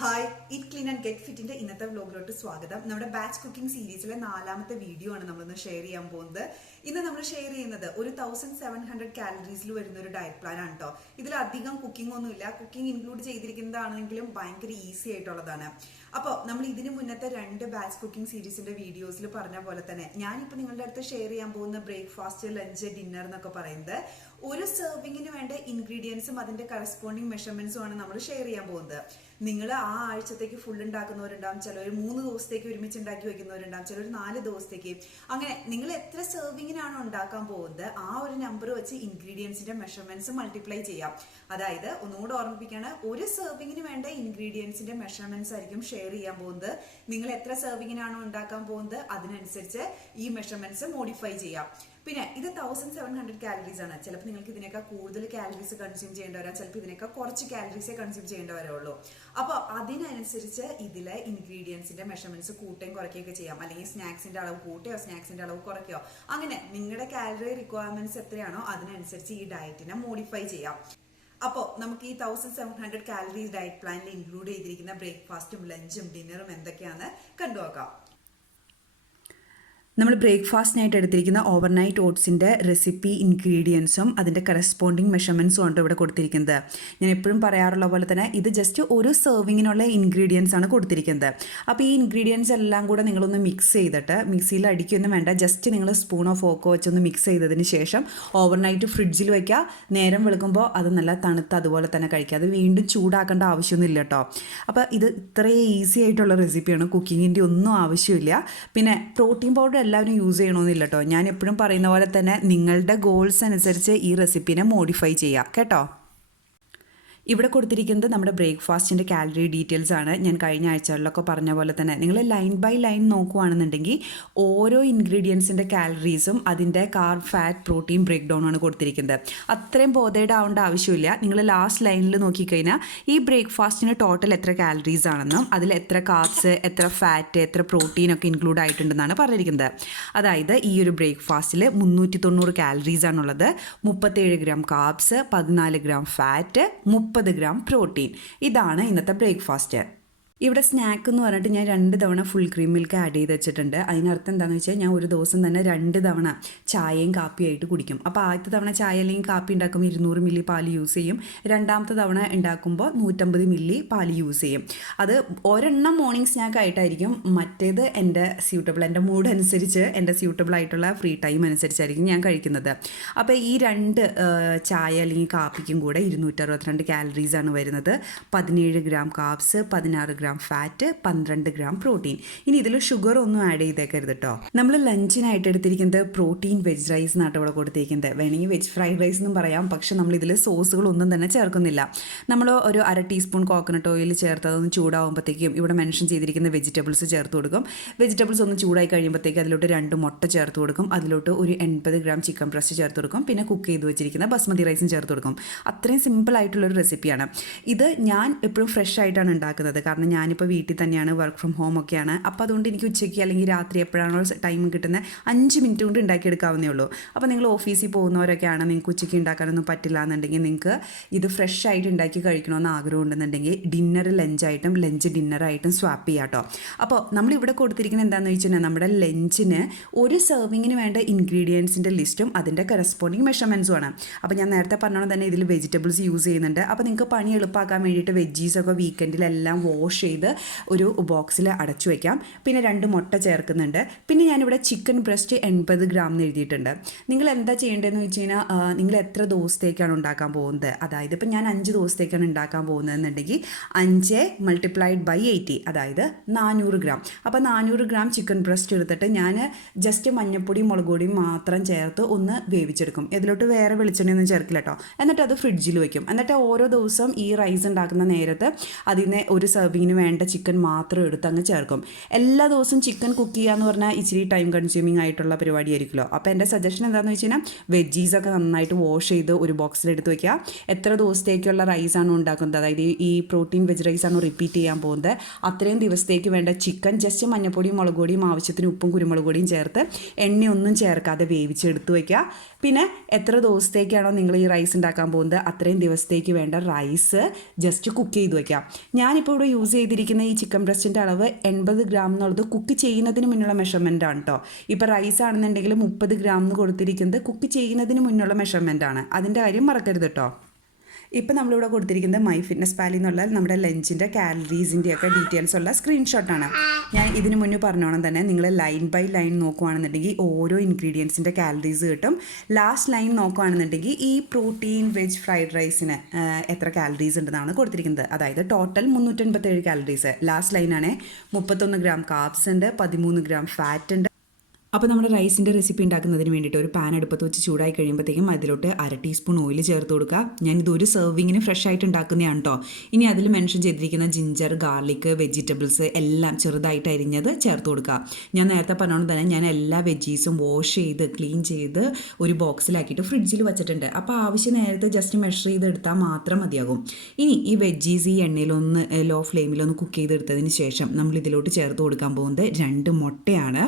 Hi eat clean and get ഫിറ്റിന്റെ ഇന്നത്തെ വ്ലോഗിലോട്ട് സ്വാഗതം. നമ്മുടെ ബാച്ച് കുക്കിംഗ് സീരീസിലെ 4ാമത്തെ വീഡിയോ ആണ് നമ്മളിന്ന് ഷെയർ ചെയ്യാൻ പോകുന്നത്. ഇന്ന് നമ്മൾ ഷെയർ ചെയ്യുന്നത് ഒരു 1700 കാലറീസിൽ വരുന്ന ഒരു ഡയറ്റ് പ്ലാൻ ആണ് കേട്ടോ. ഇതിലധികം കുക്കിംഗ് ഒന്നുമില്ല. കുക്കിംഗ് ഇൻക്ലൂഡ് ചെയ്തിരിക്കുന്നതാണെങ്കിലും ഭയങ്കര ഈസി ആയിട്ടുള്ളതാണ്. അപ്പോൾ നമ്മൾ ഇതിന് മുന്നത്തെ 2 ബാച്ച് കുക്കിംഗ് സീരീസിന്റെ വീഡിയോസിൽ പറഞ്ഞ പോലെ തന്നെ ഞാനിപ്പോൾ നിങ്ങളുടെ അടുത്ത് ഷെയർ ചെയ്യാൻ പോകുന്ന ബ്രേക്ക്ഫാസ്റ്റ്, ലഞ്ച്, ഡിന്നർ എന്നൊക്കെ പറയുന്നത് ഒരു സെർവിങ്ങിന് വേണ്ട ഇൻഗ്രീഡിയൻസും അതിന്റെ കറസ്പോണ്ടിങ് മെഷർമെന്റ്സും ആണ് നമ്മൾ ഷെയർ ചെയ്യാൻ പോകുന്നത്. നിങ്ങൾ ആ ആഴ്ചത്തേക്ക് ഫുൾ ഉണ്ടാക്കുന്നവരുണ്ടാവും, ചിലർ 3 ദിവസത്തേക്ക് ഒരുമിച്ച് ഉണ്ടാക്കി വെക്കുന്നവരുണ്ടാവും, ചിലർ 4 ദിവസത്തേക്ക്. അങ്ങനെ നിങ്ങൾ എത്ര സെർവിങ്ങിനാണ് ഉണ്ടാക്കാൻ പോകുന്നത് ആ ഒരു നമ്പർ വെച്ച് ഇൻഗ്രീഡിയൻസിന്റെ മെഷർമെന്റ്സ് മൾട്ടിപ്ലൈ ചെയ്യാം. അതായത് ഒന്നുകൂടെ ഓർമ്മിപ്പിക്കുകയാണ്, ഒരു സെർവിങ്ങിന് വേണ്ട ഇൻഗ്രീഡിയൻസിന്റെ മെഷർമെന്റ്സ് ആയിരിക്കും ഷെയർ ചെയ്യാൻ പോകുന്നത്. നിങ്ങൾ എത്ര സെർവിങ്ങിനാണോ ഉണ്ടാക്കാൻ പോകുന്നത് അതിനനുസരിച്ച് ഈ മെഷർമെന്റ്സ് മോഡിഫൈ ചെയ്യാം. പിന്നെ ഇത് 1700 കാലറീസ് ആണ്. ചിലപ്പോൾ നിങ്ങൾക്ക് ഇതിനേക്കാൾ കൂടുതൽ കാലറീസ് കൺസ്യൂം ചെയ്യേണ്ടവരാ, ചിലപ്പോൾ ഇതിനേക്കാൾ കുറച്ച് കാലറീസേ കൺസ്യൂം ചെയ്യേണ്ടവരേ ഉള്ളൂ. അപ്പോൾ അതിനനുസരിച്ച് ഇതിലെ ഇൻഗ്രീഡിയൻസിന്റെ മെഷർമെന്റ്സ് കൂട്ടുകയും കുറയ്ക്കുകയൊക്കെ ചെയ്യാം. അല്ലെങ്കിൽ സ്നാക്സിന്റെ അളവ് കൂട്ടുകയോ സ്നാക്സിന്റെ അളവ് കുറയ്ക്കുകയോ, അങ്ങനെ നിങ്ങളുടെ കാലറി റിക്വയർമെന്റ്സ് എത്രയാണോ അതിനനുസരിച്ച് ഈ ഡയറ്റിനെ മോഡിഫൈ ചെയ്യാം. അപ്പോൾ നമുക്ക് ഈ 1700 കാലറീസ് ഡയറ്റ് പ്ലാനിൽ ഇൻക്ലൂഡ് ചെയ്തിരിക്കുന്ന ബ്രേക്ക്ഫാസ്റ്റും ലഞ്ചും ഡിന്നറും എന്തൊക്കെയാണെന്ന് കണ്ടുനോക്കാം. നമ്മൾ ബ്രേക്ക്ഫാസ്റ്റിനായിട്ട് എടുത്തിരിക്കുന്ന ഓവർനൈറ്റ് ഓട്സിൻ്റെ റെസിപ്പി, ഇൻഗ്രീഡിയൻസും അതിൻ്റെ കറസ്പോണ്ടിങ് മെഷർമെൻറ്റ്സും ആണ് ഇവിടെ കൊടുത്തിരിക്കുന്നത്. ഞാൻ എപ്പോഴും പറയാറുള്ള പോലെ തന്നെ ഇത് ജസ്റ്റ് ഒരു സെർവിങ്ങിനുള്ള ഇൻഗ്രീഡിയൻസ് ആണ് കൊടുത്തിരിക്കുന്നത്. അപ്പോൾ ഈ ഇൻഗ്രീഡിയൻസ് എല്ലാം കൂടെ നിങ്ങളൊന്ന് മിക്സ് ചെയ്തിട്ട്, മിക്സിയിൽ അടിക്കൊന്നും വേണ്ട, ജസ്റ്റ് നിങ്ങൾ സ്പൂണോ ഫോക്കോ വെച്ചൊന്ന് മിക്സ് ചെയ്തതിന് ശേഷം ഓവർനൈറ്റ് ഫ്രിഡ്ജിൽ വയ്ക്കുക. നേരം വെളുക്കുമ്പോൾ അത് നല്ല തണുത്ത് അതുപോലെ തന്നെ കഴിക്കുക. അത് വീണ്ടും ചൂടാക്കേണ്ട ആവശ്യമൊന്നുമില്ല കേട്ടോ. അപ്പോൾ ഇത് ഇത്രയും ഈസി ആയിട്ടുള്ള റെസിപ്പിയാണ്, കുക്കിങ്ങിൻ്റെ ഒന്നും ആവശ്യമില്ല. പിന്നെ പ്രോട്ടീൻ പൗഡർ എല്ലാവരും യൂസ് ചെയ്യണമെന്നില്ല കേട്ടോ. ഞാൻ എപ്പോഴും പറയുന്ന പോലെ തന്നെ നിങ്ങളുടെ ഗോൾസ് അനുസരിച്ച് ഈ റെസിപ്പിനെ മോഡിഫൈ ചെയ്യുക കേട്ടോ. ഇവിടെ കൊടുത്തിരിക്കുന്നത് നമ്മുടെ ബ്രേക്ക്ഫാസ്റ്റിൻ്റെ കാലറി ഡീറ്റെയിൽസ് ആണ്. ഞാൻ കഴിഞ്ഞ ആഴ്ചകളിലൊക്കെ പറഞ്ഞ പോലെ തന്നെ നിങ്ങൾ ലൈൻ ബൈ ലൈൻ നോക്കുകയാണെന്നുണ്ടെങ്കിൽ ഓരോ ഇൻഗ്രീഡിയൻസിൻ്റെ കാലറീസും അതിൻ്റെ carb, fat, protein break down ആണ് കൊടുത്തിരിക്കുന്നത്. അത്രയും ബോധേഡ് ആവേണ്ട ആവശ്യമില്ല. നിങ്ങൾ ലാസ്റ്റ് ലൈനിൽ നോക്കിക്കഴിഞ്ഞാൽ ഈ ബ്രേക്ക്ഫാസ്റ്റിന് ടോട്ടൽ എത്ര കാലറീസ് ആണെന്നും അതിൽ എത്ര കാർബ്സ്, എത്ര ഫാറ്റ്, എത്ര പ്രോട്ടീൻ ഒക്കെ ഇൻക്ലൂഡ് ആയിട്ടുണ്ടെന്നാണ് പറഞ്ഞിരിക്കുന്നത്. അതായത് ഈ ഒരു ബ്രേക്ക്ഫാസ്റ്റിൽ 390 കാലറീസ് ആണുള്ളത്. 37 gram carbs, 14 gram fat, 30 gram protein. ഇതാണ് ഇന്നത്തെ ബ്രേക്ക്ഫാസ്റ്റ്. ഇവിടെ സ്നാക്ക് എന്ന് പറഞ്ഞിട്ട് ഞാൻ 2 തവണ ഫുൾ ക്രീം മിൽക്ക് ആഡ് ചെയ്ത് വെച്ചിട്ടുണ്ട്. അതിനർത്ഥം എന്താണെന്ന് വെച്ചാൽ ഞാൻ ഒരു ദിവസം തന്നെ 2 തവണ ചായയും കാപ്പിയായിട്ട് കുടിക്കും. അപ്പോൾ ആദ്യത്തെ തവണ ചായ അല്ലെങ്കിൽ കാപ്പി ഉണ്ടാക്കുമ്പോൾ 200 മില്ലി പാല് യൂസ് ചെയ്യും. രണ്ടാമത്തെ തവണ ഉണ്ടാക്കുമ്പോൾ 150 മില്ലി പാല് യൂസ് ചെയ്യും. അത് ഒരെണ്ണം മോർണിംഗ് സ്നാക്ക് ആയിട്ടായിരിക്കും, മറ്റേത് എൻ്റെ മൂഡ് അനുസരിച്ച്, എൻ്റെ സ്യൂട്ടബിൾ ആയിട്ടുള്ള ഫ്രീ ടൈം അനുസരിച്ചായിരിക്കും ഞാൻ കഴിക്കുന്നത്. അപ്പോൾ ഈ 2 ചായ അല്ലെങ്കിൽ കാപ്പിക്കും കൂടെ 262 കാലറീസാണ് വരുന്നത്. 17 gram carbs, 16 gram fat, 12 gram protein. ഇനി ഇതിൽ ഷുഗർ ഒന്നും ആഡ് ചെയ്തേക്കരുത് കേട്ടോ. നമ്മൾ ലഞ്ചിനായിട്ട് എടുത്തിരിക്കുന്നത് പ്രോട്ടീൻ വെജ് റൈസ് എന്നാണ് ഇവിടെ കൊടുത്തിരിക്കുന്നത്. വേണമെങ്കിൽ വെജ് ഫ്രൈഡ് റൈസ് എന്നും പറയാം. പക്ഷെ നമ്മൾ ഇതിൽ സോസുകളൊന്നും തന്നെ ചേർക്കുന്നില്ല. നമ്മൾ ഒരു 1/2 ടീസ്പൂൺ കോക്കനട്ട് ഓയിൽ ചേർത്ത് അതൊന്ന് ചൂടാകുമ്പോഴത്തേക്കും ഇവിടെ മെൻഷൻ ചെയ്തിരിക്കുന്ന വെജിറ്റബിൾസ് ചേർത്ത് കൊടുക്കും. വെജിറ്റബിൾസ് ഒന്ന് ചൂടായി കഴിയുമ്പോഴത്തേക്ക് അതിലോട്ട് 2 മുട്ട ചേർത്ത് കൊടുക്കും. അതിലോട്ട് ഒരു 80 ഗ്രാം ചിക്കൻ ബ്രസ്റ്റ് ചേർത്ത് കൊടുക്കും. പിന്നെ കുക്ക് ചെയ്ത് വെച്ചിരിക്കുന്ന ബസ്മതി റൈസും ചേർത്ത് കൊടുക്കും. അത്രയും സിമ്പിൾ ആയിട്ടുള്ളൊരു റെസിപ്പിയാണ് ഇത്. ഞാൻ എപ്പോഴും ഫ്രഷ് ആയിട്ടാണ് ഉണ്ടാക്കുന്നത്. കാരണം ഞാനിപ്പോൾ വീട്ടിൽ തന്നെയാണ്, വർക്ക് ഫ്രം ഹോം ഒക്കെയാണ്. അപ്പോൾ അതുകൊണ്ട് എനിക്ക് ഉച്ചയ്ക്ക് അല്ലെങ്കിൽ രാത്രി എപ്പോഴാണോ ടൈം കിട്ടുന്നത് 5 മിനിറ്റ് കൊണ്ട് ഉണ്ടാക്കിയെടുക്കാവുന്നേ ഉള്ളൂ. അപ്പോൾ നിങ്ങൾ ഓഫീസിൽ പോകുന്നവരൊക്കെയാണ്, നിങ്ങൾക്ക് ഉച്ചയ്ക്ക് ഉണ്ടാക്കാനൊന്നും പറ്റില്ല എന്നുണ്ടെങ്കിൽ നിങ്ങൾക്ക് ഇത് ഫ്രഷ് ആയിട്ട് ഉണ്ടാക്കി കഴിക്കണമെന്ന് ആഗ്രഹം ഉണ്ടെന്നുണ്ടെങ്കിൽ ഡിന്നർ ലഞ്ചായിട്ടും ലഞ്ച് ഡിന്നറായിട്ടും സ്വാപ്പ് ചെയ്യാം കേട്ടോ. അപ്പോൾ നമ്മളിവിടെ കൊടുത്തിരിക്കുന്നത് എന്താണെന്ന് വെച്ചാൽ നമ്മുടെ ലഞ്ചിന് ഒരു സെർവിങ്ങിന് വേണ്ട ഇൻഗ്രീഡിയൻസിൻ്റെ ലിസ്റ്റും അതിൻ്റെ കറസ്പോണ്ടിങ് മെഷർമെൻറ്റ്സും ആണ്. അപ്പോൾ ഞാൻ നേരത്തെ പറഞ്ഞോളം തന്നെ ഇതിൽ വെജിറ്റബിൾസ് യൂസ് ചെയ്യുന്നുണ്ട്. അപ്പോൾ നിങ്ങൾക്ക് പണി എളുപ്പമാക്കാൻ വേണ്ടിയിട്ട് വെജീസൊക്കെ വീക്കെൻഡിലെല്ലാം വാഷ് ചെയ്ത് ഒരു ബോക്സിൽ അടച്ചു വയ്ക്കാം. പിന്നെ 2 മുട്ട ചേർക്കുന്നുണ്ട്. പിന്നെ ഞാനിവിടെ ചിക്കൻ ബ്രസ്റ്റ് 80 ഗ്രാം എന്ന് എഴുതിയിട്ടുണ്ട്. നിങ്ങൾ എന്താ ചെയ്യേണ്ടതെന്ന് വെച്ച് കഴിഞ്ഞാൽ നിങ്ങൾ എത്ര ദിവസത്തേക്കാണ് ഉണ്ടാക്കാൻ പോകുന്നത്, അതായത് ഇപ്പം ഞാൻ 5 ദിവസത്തേക്കാണ് ഉണ്ടാക്കാൻ പോകുന്നതെന്നുണ്ടെങ്കിൽ 5 മൾട്ടിപ്ലൈഡ് ബൈ 80, അതായത് 400 ഗ്രാം. അപ്പോൾ 400 ഗ്രാം ചിക്കൻ ബ്രസ്റ്റ് എടുത്തിട്ട് ഞാൻ ജസ്റ്റ് മഞ്ഞപ്പൊടിയും മുളക് പൊടിയും മാത്രം ചേർത്ത് ഒന്ന് വേവിച്ചെടുക്കും. ഇതിലോട്ട് വേറെ വെളിച്ചെണ്ണയൊന്നും ചേർക്കില്ല കേട്ടോ. എന്നിട്ട് അത് ഫ്രിഡ്ജിൽ വയ്ക്കും. എന്നിട്ട് ഓരോ ദിവസം ഈ റൈസ് ഉണ്ടാക്കുന്ന നേരത്ത് അതിനെ ഒരു സെർവിങ്ങിന് വേണ്ട ചിക്കൻ മാത്രം എടുത്ത് അങ്ങ് ചേർക്കും. എല്ലാ ദിവസവും ചിക്കൻ കുക്ക് ചെയ്യുക എന്ന് പറഞ്ഞാൽ ഇച്ചിരി ടൈം കൺസ്യൂമിങ് ആയിട്ടുള്ള പരിപാടിയായിരിക്കുമല്ലോ. അപ്പോൾ എൻ്റെ സജഷൻ എന്താണെന്ന് വെച്ച് കഴിഞ്ഞാൽ വെജീസൊക്കെ നന്നായിട്ട് വാഷ് ചെയ്ത് ഒരു ബോക്സിലെടുത്ത് വയ്ക്കുക. എത്ര ദിവസത്തേക്കുള്ള റൈസാണോ ഉണ്ടാക്കുന്നത്, അതായത് ഈ പ്രോട്ടീൻ വെജ് റൈസാണോ റിപ്പീറ്റ് ചെയ്യാൻ പോകുന്നത്, അത്രയും ദിവസത്തേക്ക് വേണ്ട ചിക്കൻ ജസ്റ്റ് മഞ്ഞപ്പൊടിയും മുളക് പൊടിയും ആവശ്യത്തിന് ഉപ്പും കുരുമുളക് പൊടിയും ചേർത്ത് എണ്ണയൊന്നും ചേർക്കാതെ വേവിച്ചെടുത്ത് വയ്ക്കുക. പിന്നെ എത്ര ദിവസത്തേക്കാണോ നിങ്ങൾ ഈ റൈസ് ഉണ്ടാക്കാൻ പോകുന്നത് അത്രയും ദിവസത്തേക്ക് വേണ്ട റൈസ് ജസ്റ്റ് കുക്ക് ചെയ്ത് വയ്ക്കുക. ഞാനിപ്പോൾ ഇവിടെ യൂസ് ചെയ്തിരിക്കുന്ന ഈ ചിക്കൻ ബ്രസ്റ്റിൻ്റെ അളവ് 80 ഗ്രാം എന്നുള്ളത് കുക്ക് ചെയ്യുന്നതിന് മുന്നുള്ള മെഷർമെൻ്റ് ആണ് കേട്ടോ. ഇപ്പോൾ റൈസ് ആണെന്നുണ്ടെങ്കിൽ 30 ഗ്രാം എന്ന് കൊടുത്തിരിക്കുന്നത് കുക്ക് ചെയ്യുന്നതിന് മുന്നുള്ള മെഷർമെൻ്റ് ആണ്. അതിൻ്റെ കാര്യം മറക്കരുത് കേട്ടോ. ഇപ്പം നമ്മളിവിടെ കൊടുത്തിരിക്കുന്നത് മൈ ഫിറ്റ്നസ് പാലിൽ നിന്നുള്ള നമ്മുടെ ലഞ്ചിൻ്റെ കാലറീസിൻ്റെയൊക്കെ ഡീറ്റെയിൽസ് ഉള്ള സ്ക്രീൻഷോട്ടാണ്. ഞാൻ ഇതിന് മുന്നേ പറഞ്ഞോണം തന്നെ നിങ്ങൾ ലൈൻ ബൈ ലൈൻ നോക്കുകയാണെന്നുണ്ടെങ്കിൽ ഓരോ ഇൻഗ്രീഡിയൻസിൻ്റെ കാലറീസ് കിട്ടും. ലാസ്റ്റ് ലൈൻ നോക്കുകയാണെന്നുണ്ടെങ്കിൽ ഈ പ്രോട്ടീൻ വെജ് ഫ്രൈഡ് റൈസിന് എത്ര കാലറീസ് ഉണ്ടെന്നാണ് കൊടുത്തിരിക്കുന്നത്. അതായത് ടോട്ടൽ 387 കാലറീസ്. ലാസ്റ്റ് ലൈനാണ് 31 ഗ്രാം കാർബ്സ് ഉണ്ട്, 13 ഗ്രാം ഫാറ്റ് ഉണ്ട്. അപ്പോൾ നമ്മുടെ റൈസിൻ്റെ റെസിപ്പി ഉണ്ടാക്കുന്നതിന് വേണ്ടിയിട്ട് ഒരു പാൻ അടുപ്പത്ത് വെച്ച് ചൂടായി കഴിയുമ്പോഴത്തേക്കും അതിലോട്ട് 1/2 ടീസ്പൂൺ ഓയിൽ ചേർത്ത് കൊടുക്കുക. ഞാനിത് ഒരു സെർവിങ്ങിന് ഫ്രഷ് ആയിട്ട് ഉണ്ടാക്കുന്നതാണ് കേട്ടോ. ഇനി അതിൽ മെൻഷൻ ചെയ്തിരിക്കുന്ന ജിഞ്ചർ, ഗാർലിക്, വെജിറ്റബിൾസ് എല്ലാം ചെറുതായിട്ട് അരിഞ്ഞത് ചേർത്ത് കൊടുക്കുക. ഞാൻ നേരത്തെ പറഞ്ഞതുകൊണ്ട് തന്നെ ഞാൻ എല്ലാ വെജീസും വാഷ് ചെയ്ത് ക്ലീൻ ചെയ്ത് ഒരു ബോക്സിലാക്കിയിട്ട് ഫ്രിഡ്ജിൽ വെച്ചിട്ടുണ്ട്. അപ്പോൾ ആവശ്യ നേരത്തെ ജസ്റ്റ് മെഷർ ചെയ്തെടുത്താൽ മാത്രം മതിയാകും. ഇനി ഈ വെജീസ് ഈ എണ്ണയിലൊന്ന് ലോ ഫ്ലെയിമിലൊന്ന് കുക്ക് ചെയ്തെടുത്തതിന് ശേഷം നമ്മൾ ഇതിലോട്ട് ചേർത്ത് കൊടുക്കാൻ പോകുന്നത് 2 മുട്ടയാണ്.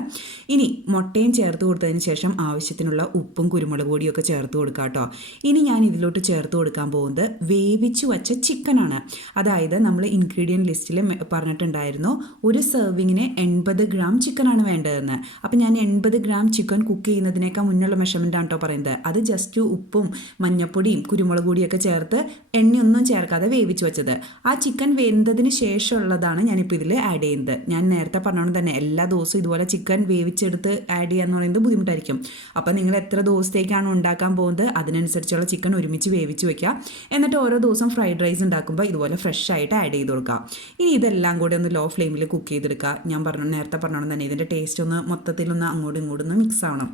ഇനി മുട്ടയും ചേർത്ത് കൊടുത്തതിന് ശേഷം ആവശ്യത്തിനുള്ള ഉപ്പും കുരുമുളക് പൊടിയൊക്കെ ചേർത്ത് കൊടുക്കുക കേട്ടോ. ഇനി ഞാൻ ഇതിലോട്ട് ചേർത്ത് കൊടുക്കാൻ പോകുന്നത് വേവിച്ചു വച്ച ചിക്കനാണ്. അതായത് നമ്മൾ ഇൻഗ്രീഡിയൻറ്റ് ലിസ്റ്റിൽ പറഞ്ഞിട്ടുണ്ടായിരുന്നു ഒരു സെർവിങ്ങിന് 80 ഗ്രാം ചിക്കനാണ് വേണ്ടതെന്ന്. അപ്പം ഞാൻ 80 ഗ്രാം ചിക്കൻ കുക്ക് ചെയ്യുന്നതിനേക്കാൾ മുന്നുള്ള മെഷർമെൻ്റ് ആണ് കേട്ടോ പറയുന്നത്. അത് ജസ്റ്റ് ഉപ്പും മഞ്ഞപ്പൊടിയും കുരുമുളക് പൊടിയൊക്കെ ചേർത്ത് എണ്ണയൊന്നും ചേർക്കാതെ വേവിച്ച് വെച്ചത്. ആ ചിക്കൻ വെന്തതിന് ശേഷമുള്ളതാണ് ഞാനിപ്പോൾ ഇതിൽ ആഡ് ചെയ്യുന്നത്. ഞാൻ നേരത്തെ പറഞ്ഞോണ്ട് തന്നെ എല്ലാ ദിവസവും ഇതുപോലെ ചിക്കൻ വേവിച്ചെടുത്ത് ആഡ് ചെയ്യാന്ന് പറയുന്നത് ബുദ്ധിമുട്ടായിരിക്കും. അപ്പോൾ നിങ്ങൾ എത്ര ദിവസത്തേക്കാണ് ഉണ്ടാക്കാൻ പോകുന്നത് അതിനനുസരിച്ചുള്ള ചിക്കൻ ഒരുമിച്ച് വേവിച്ച് വെക്കുക. എന്നിട്ട് ഓരോ ദിവസം ഫ്രൈഡ് റൈസ് ഉണ്ടാക്കുമ്പോൾ ഇതുപോലെ ഫ്രഷ് ആയിട്ട് ആഡ് ചെയ്ത് കൊടുക്കുക. ഇനി ഇതെല്ലാം കൂടെ ഒന്ന് ലോ ഫ്ലെയിമിൽ കുക്ക് ചെയ്തെടുക്കുക. ഞാൻ നേരത്തെ പറഞ്ഞോണം തന്നെ ഇതിൻ്റെ ടേസ്റ്റ് ഒന്ന് മൊത്തത്തിലൊന്ന് അങ്ങോട്ടും ഇങ്ങോട്ടും ഒന്ന് മിക്സ് ആവണം.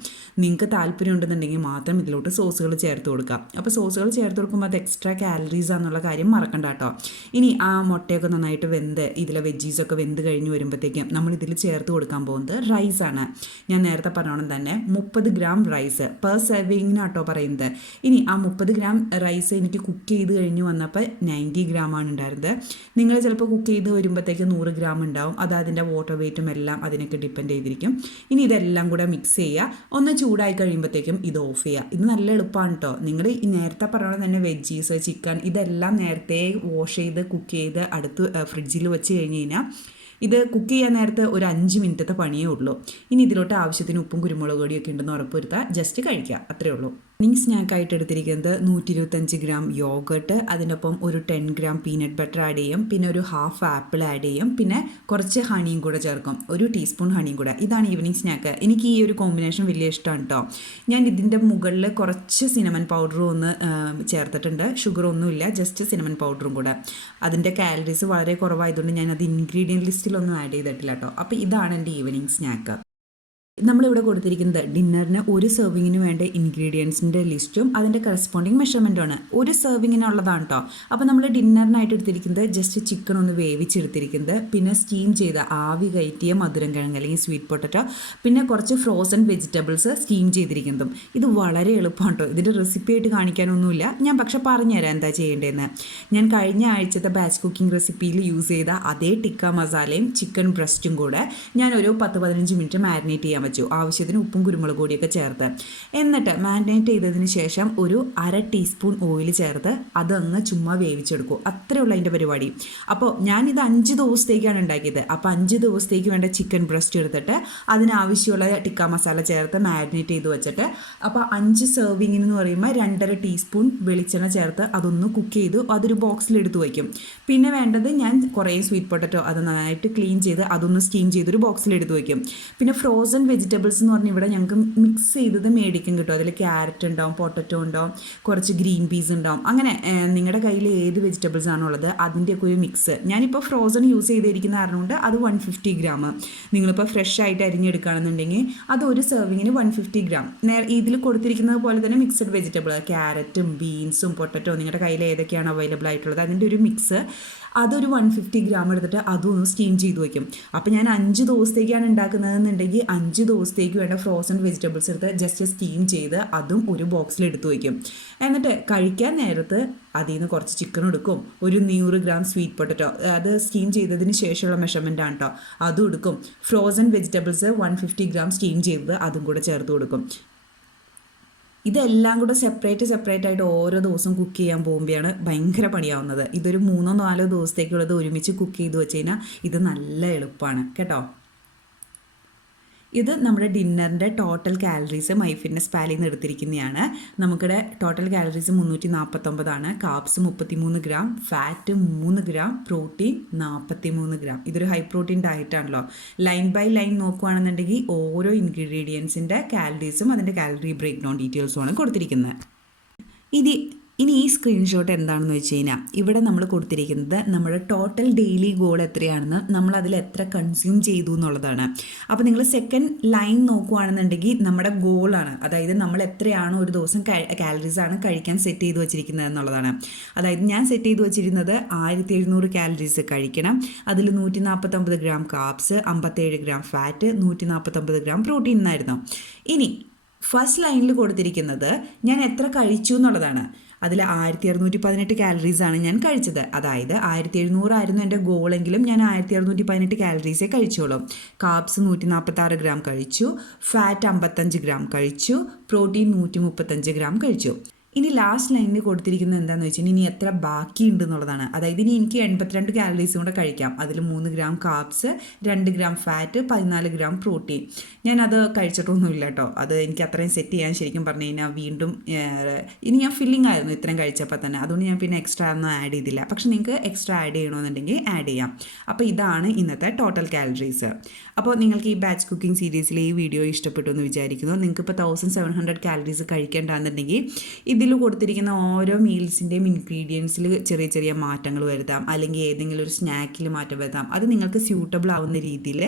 നിങ്ങൾക്ക് താല്പര്യം ഉണ്ടെന്നുണ്ടെങ്കിൽ മാത്രം ഇതിലോട്ട് സോസുകൾ ചേർത്ത് കൊടുക്കുക. അപ്പോൾ സോസുകൾ ചേർത്ത് കൊടുക്കുമ്പോൾ അത് എക്സ്ട്രാ കാലറീസ് ആണെന്നുള്ള കാര്യം മറക്കണ്ട കേട്ടോ. ഇനി ആ മുട്ടയൊക്കെ നന്നായിട്ട് വെന്ത് ഇതിലെ വെജീസൊക്കെ വെന്ത് കഴിഞ്ഞ് വരുമ്പോഴത്തേക്കും നമ്മൾ ഇതിൽ ചേർത്ത് കൊടുക്കാൻ പോകുന്നത് റൈസാണ്. ഞാൻ നേരത്തെ പറഞ്ഞോണം തന്നെ 30 ഗ്രാം റൈസ് പെർ സെർവിങ്ങിനാട്ടോ പറയുന്നത്. ഇനി ആ 30 ഗ്രാം റൈസ് എനിക്ക് കുക്ക് ചെയ്ത് കഴിഞ്ഞ് വന്നപ്പോൾ 90 ഗ്രാമാണ് ഉണ്ടായിരുന്നത്. നിങ്ങൾ ചിലപ്പോൾ കുക്ക് ചെയ്ത് വരുമ്പോഴത്തേക്ക് 100 ഗ്രാം ഉണ്ടാവും. അത് അതിൻ്റെ വാട്ടർ വെയ്റ്റും എല്ലാം അതിനൊക്കെ ഡിപ്പെൻഡ് ചെയ്തിരിക്കും. ഇനി ഇതെല്ലാം കൂടെ മിക്സ് ചെയ്യുക. ഒന്ന് ചൂടായി കഴിയുമ്പോഴത്തേക്കും ഇത് ഓഫ് ചെയ്യുക. ഇത് നല്ല എളുപ്പമാണ് കേട്ടോ. നിങ്ങൾ നേരത്തെ പറഞ്ഞോളം തന്നെ വെജീസ്, ചിക്കൻ ഇതെല്ലാം നേരത്തെ വാഷ് ചെയ്ത് കുക്ക് ചെയ്ത് അടുത്ത് ഫ്രിഡ്ജിൽ വെച്ച് കഴിഞ്ഞ് കഴിഞ്ഞാൽ ഇത് കുക്ക് ചെയ്യാൻ നേരത്തെ ഒരു 5 മിനിറ്റത്തെ പണിയേ ഉള്ളൂ. ഇനി ഇതിലോട്ട് ആവശ്യത്തിന് ഉപ്പും കുരുമുളക് പൊടിയൊക്കെ ഉണ്ടെന്ന് ഉറപ്പുവരുത്തുക. ജസ്റ്റ് കഴിക്കുക, അത്രേ ഉള്ളൂ. ഈവനിങ് സ്നാക്കായിട്ട് എടുത്തിരിക്കുന്നത് 125 ഗ്രാം യോഗട്ട്, അതിനൊപ്പം ഒരു 10 ഗ്രാം പീനട്ട് ബട്ടർ ആഡ് ചെയ്യും, പിന്നെ ഒരു ഹാഫ് ആപ്പിൾ ആഡ് ചെയ്യും, പിന്നെ കുറച്ച് ഹണിയും കൂടെ ചേർക്കും, ഒരു ടീസ്പൂൺ ഹണിയും കൂടെ. ഇതാണ് ഈവനിങ് സ്നാക്ക്. എനിക്ക് ഈ ഒരു കോമ്പിനേഷൻ വലിയ ഇഷ്ടമാണ് കേട്ടോ. ഞാൻ ഇതിൻ്റെ മുകളിൽ കുറച്ച് സിനമൺ പൗഡറും ഒന്ന് ചേർത്തിട്ടുണ്ട്. ഷുഗറൊന്നുമില്ല, ജസ്റ്റ് സിനമൺ പൗഡറും കൂടെ. അതിൻ്റെ കാലറീസ് വളരെ കുറവായതുകൊണ്ട് ഞാൻ അത് ഇൻഗ്രീഡിയൻറ്റ് ലിസ്റ്റിലൊന്നും ആഡ് ചെയ്തിട്ടില്ല കേട്ടോ. അപ്പോൾ ഇതാണ് എൻ്റെ ഈവനിങ് സ്നാക്ക്. നമ്മളിവിടെ കൊടുത്തിരിക്കുന്നത് ഡിന്നറിന് ഒരു സെർവിങ്ങിന് വേണ്ട ഇൻഗ്രീഡിയൻസിൻ്റെ ലിസ്റ്റും അതിൻ്റെ കറസ്പോണ്ടിങ് മെഷർമെൻറ്റുമാണ്. ഒരു സെർവിങ്ങിനുള്ളതാണ് കേട്ടോ. അപ്പോൾ നമ്മൾ ഡിന്നറിനായിട്ട് എടുത്തിരിക്കുന്നത് ജസ്റ്റ് ചിക്കൻ ഒന്ന് വേവിച്ചെടുത്തിരിക്കുന്നത്, പിന്നെ സ്റ്റീം ചെയ്ത ആവി കയറ്റിയ മധുരം കിഴങ്ങ് അല്ലെങ്കിൽ സ്വീറ്റ് പൊട്ടറ്റോ, പിന്നെ കുറച്ച് ഫ്രോസൺ വെജിറ്റബിൾസ് സ്റ്റീം ചെയ്തിരിക്കുന്നതും. ഇത് വളരെ എളുപ്പമാണ് കേട്ടോ. ഇതിൻ്റെ റെസിപ്പി ആയിട്ട് കാണിക്കാനൊന്നുമില്ല, ഞാൻ പക്ഷെ പറഞ്ഞുതരാം എന്താ ചെയ്യേണ്ടതെന്ന്. ഞാൻ കഴിഞ്ഞ ആഴ്ചത്തെ ബാച്ച് കുക്കിംഗ് റെസിപ്പിയിൽ യൂസ് ചെയ്ത അതേ ടിക്ക മസാലയും ചിക്കൻ ബ്രസ്റ്റും കൂടെ ഞാൻ ഒരു 10-15 മിനിറ്റ് മാരിനേറ്റ് ചെയ്യാൻ വെച്ചു. ആവശ്യത്തിന് ഉപ്പും കുരുമുളക് പൊടിയൊക്കെ ചേർത്ത് എന്നിട്ട് മാരിനേറ്റ് ചെയ്തതിന് ശേഷം ഒരു 1/2 ടീസ്പൂൺ ഓയിൽ ചേർത്ത് അതങ്ങ് ചുമ്മാ വേവിച്ചെടുക്കും. അത്രേ ഉള്ളൂ അതിൻ്റെ പരിപാടി. അപ്പോൾ ഞാനിത് 5 ദിവസത്തേക്കാണ് ഉണ്ടാക്കിയത്. അപ്പോൾ 5 ദിവസത്തേക്ക് വേണ്ട ചിക്കൻ ബ്രസ്റ്റ് എടുത്തിട്ട് അതിനാവശ്യമുള്ള ടിക്ക മസാല ചേർത്ത് മാരിനേറ്റ് ചെയ്ത് വെച്ചിട്ട് അപ്പോൾ 5 സെർവിങ്ങിന് എന്ന് പറയുമ്പോൾ 2.5 ടീസ്പൂൺ വെളിച്ചെണ്ണ ചേർത്ത് അതൊന്ന് കുക്ക് ചെയ്ത് അതൊരു ബോക്സിലെടുത്ത് വയ്ക്കും. പിന്നെ വേണ്ടത് ഞാൻ കുറേ സ്വീറ്റ് പൊട്ടറ്റോ അത് നന്നായിട്ട് ക്ലീൻ ചെയ്ത് അതൊന്ന് സ്റ്റീം ചെയ്തൊരു ബോക്സിലെടുത്ത് വയ്ക്കും. പിന്നെ ഫ്രോസൺ വെജിറ്റബിൾസ് എന്ന് പറഞ്ഞാൽ ഇവിടെ ഞങ്ങൾക്ക് മിക്സ് ചെയ്തത് മേടിക്കും കിട്ടും. അതിൽ ക്യാരറ്റ് ഉണ്ടാവും, പൊട്ടറ്റോ ഉണ്ടാവും, കുറച്ച് ഗ്രീൻ പീസ് ഉണ്ടാവും. അങ്ങനെ നിങ്ങളുടെ കയ്യിൽ ഏത് വെജിറ്റബിൾസ് ആണുള്ളത് അതിൻ്റെയൊക്കെ ഒരു മിക്സ്. ഞാനിപ്പോൾ ഫ്രോസൺ യൂസ് ചെയ്തിരിക്കുന്ന കാരണം കൊണ്ട് അത് 150 ഗ്രാം. നിങ്ങളിപ്പോൾ ഫ്രഷ് ആയിട്ട് അരിഞ്ഞെടുക്കുകയാണെന്നുണ്ടെങ്കിൽ അത് ഒരു സെർവിങ്ങിന് 150 ഗ്രാം. ഇതിൽ കൊടുത്തിരിക്കുന്നത് പോലെ തന്നെ മിക്സഡ് വെജിറ്റബിൾ, ക്യാരറ്റും ബീൻസും പൊട്ടറ്റോ നിങ്ങളുടെ കയ്യിൽ ഏതൊക്കെയാണ് അവൈലബിൾ ആയിട്ടുള്ളത് അതിൻ്റെ ഒരു മിക്സ്, അതൊരു 150 ഗ്രാം എടുത്തിട്ട് അതും ഒന്ന് സ്റ്റീം ചെയ്ത് വയ്ക്കും. അപ്പോൾ ഞാൻ 5 ദിവസത്തേക്കാണ് ഉണ്ടാക്കുന്നതെന്നുണ്ടെങ്കിൽ 5 ദിവസത്തേക്ക് വേണ്ട ഫ്രോസൺ വെജിറ്റബിൾസ് എടുത്ത് ജസ്റ്റ് സ്റ്റീം ചെയ്ത് അതും ഒരു ബോക്സിൽ എടുത്ത് വയ്ക്കും. എന്നിട്ട് കഴിക്കാൻ നേരത്ത് അതിൽ നിന്ന് കുറച്ച് ചിക്കൻ എടുക്കും, ഒരു 100 ഗ്രാം സ്വീറ്റ് പൊട്ടറ്റോ അത് സ്റ്റീം ചെയ്തതിന് ശേഷമുള്ള മെഷർമെൻ്റ് ആണ് കേട്ടോ, അതും എടുക്കും. ഫ്രോസൺ വെജിറ്റബിൾസ് 150 ഗ്രാം സ്റ്റീം ചെയ്തത് അതും കൂടെ ചേർത്ത് കൊടുക്കും. ഇതെല്ലാം കൂടെ സെപ്പറേറ്റ് ആയിട്ട് ഓരോ ദിവസവും കുക്ക് ചെയ്യാൻ പോകുമ്പോഴാണ് ഭയങ്കര പണിയാവുന്നത്. ഇതൊരു 3-4 ദിവസത്തേക്കുള്ളത് ഒരുമിച്ച് കുക്ക് ചെയ്ത് വെച്ച് കഴിഞ്ഞാൽ ഇത് നല്ല എളുപ്പമാണ് കേട്ടോ. ഇത് നമ്മുടെ ഡിന്നറിൻ്റെ ടോട്ടൽ കാലറീസ് മൈ ഫിറ്റ്നസ് പാലിൽ നിന്ന് എടുത്തിരിക്കുന്നതാണ്. നമുക്കിടെ total calories 349 carbs 33 gram, fat 3 gram, protein 43 gram. ഇതൊരു ഹൈ പ്രോട്ടീൻ ഡയറ്റ് ആണല്ലോ. ലൈൻ ബൈ ലൈൻ നോക്കുകയാണെന്നുണ്ടെങ്കിൽ ഓരോ ഇൻഗ്രീഡിയൻസിൻ്റെ കാലറീസും അതിൻ്റെ കാലറി ബ്രേക്ക് ഡൗൺ ഡീറ്റെയിൽസുമാണ് കൊടുത്തിരിക്കുന്നത്. ഇനി ഈ സ്ക്രീൻഷോട്ട് എന്താണെന്ന് വെച്ച് കഴിഞ്ഞാൽ ഇവിടെ നമ്മൾ കൊടുത്തിരിക്കുന്നത് നമ്മുടെ ടോട്ടൽ ഡെയിലി ഗോൾ എത്രയാണെന്ന്, നമ്മൾ അതിൽ എത്ര കൺസ്യൂം ചെയ്തു എന്നുള്ളതാണ്. അപ്പോൾ നിങ്ങൾ സെക്കൻഡ് ലൈൻ നോക്കുകയാണെന്നുണ്ടെങ്കിൽ നമ്മുടെ ഗോളാണ്, അതായത് നമ്മൾ എത്രയാണോ ഒരു ദിവസം കാലറീസാണ് കഴിക്കാൻ സെറ്റ് ചെയ്ത് വെച്ചിരിക്കുന്നത് എന്നുള്ളതാണ്. അതായത് ഞാൻ സെറ്റ് ചെയ്ത് വെച്ചിരുന്നത് 1700 കാലറീസ് കഴിക്കണം. അതിൽ 149 gram carbs, 57 gram fat, 149 gram protein എന്നായിരുന്നു. ഇനി ഫസ്റ്റ് ലൈനിൽ കൊടുത്തിരിക്കുന്നത് ഞാൻ എത്ര കഴിച്ചു എന്നുള്ളതാണ്. അതിൽ 1618 കാലറീസാണ് ഞാൻ കഴിച്ചത്. അതായത് 1700 ആയിരുന്നു എൻ്റെ ഗോളെങ്കിലും ഞാൻ 1618 കാലറീസേ കഴിച്ചോളൂ. കാർബ്സ് 146 ഗ്രാം കഴിച്ചു, ഫാറ്റ് 55 ഗ്രാം കഴിച്ചു, പ്രോട്ടീൻ 135 ഗ്രാം കഴിച്ചു. ഇനി ലാസ്റ്റ് ലൈനിൽ കൊടുത്തിരിക്കുന്നത് എന്താണെന്ന് വെച്ചാൽ ഇനി എത്ര ബാക്കിയുണ്ട് എന്നുള്ളതാണ്. അതായത് ഇനി എനിക്ക് 82 കാലറീസും കൂടെ കഴിക്കാം. അതിൽ 3 gram carbs, 2 gram fat, 14 gram protein. ഞാനത് കഴിച്ചിട്ടൊന്നുമില്ല കേട്ടോ. അത് എനിക്ക് അത്രയും സെറ്റ് ചെയ്യാൻ ശരിക്കും പറഞ്ഞു കഴിഞ്ഞാൽ വീണ്ടും ഇനി ഞാൻ ഫില്ലിംഗ് ആയിരുന്നു ഇത്രയും കഴിച്ചപ്പോൾ തന്നെ. അതുകൊണ്ട് ഞാൻ പിന്നെ എക്സ്ട്രാ ഒന്നും ആഡ് ചെയ്തില്ല. പക്ഷെ നിങ്ങൾക്ക് എക്സ്ട്രാ ആഡ് ചെയ്യണമെന്നുണ്ടെങ്കിൽ ആഡ് ചെയ്യാം. അപ്പോൾ ഇതാണ് ഇന്നത്തെ ടോട്ടൽ കാലറീസ്. അപ്പോൾ നിങ്ങൾക്ക് ഈ ബാച്ച് കുക്കിംഗ് സീരീസിലെ ഈ വീഡിയോ ഇഷ്ടപ്പെട്ടു എന്ന് വിചാരിക്കുന്നു. നിങ്ങൾക്ക് ഇപ്പോൾ 1700 കാലറീസ് കഴിക്കേണ്ടതെന്നുണ്ടെങ്കിൽ ഇതിൽ കൊടുത്തിരിക്കുന്ന ഓരോ മീൽസിൻ്റെയും ഇൻഗ്രീഡിയൻസിൽ ചെറിയ ചെറിയ മാറ്റങ്ങൾ വരുത്താം, അല്ലെങ്കിൽ ഏതെങ്കിലും ഒരു സ്നാക്കിൽ മാറ്റം വരുത്താം. അത് നിങ്ങൾക്ക് സ്യൂട്ടബിൾ ആവുന്ന രീതിയിൽ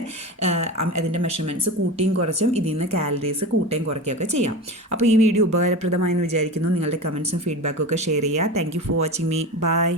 അതിൻ്റെ മെഷർമെൻറ്റ്സ് കൂട്ടിയും കുറച്ചും ഇതിൽ നിന്ന് കാലറീസ് കൂട്ടുകയും കുറയ്ക്കുകയൊക്കെ ചെയ്യാം. അപ്പോൾ ഈ വീഡിയോ ഉപകാരപ്രദമായെന്ന് വിചാരിക്കുന്നു. നിങ്ങളുടെ കമൻസും ഫീഡ്ബാക്കും ഒക്കെ ഷെയർ ചെയ്യുക. Thank you for watching me. By.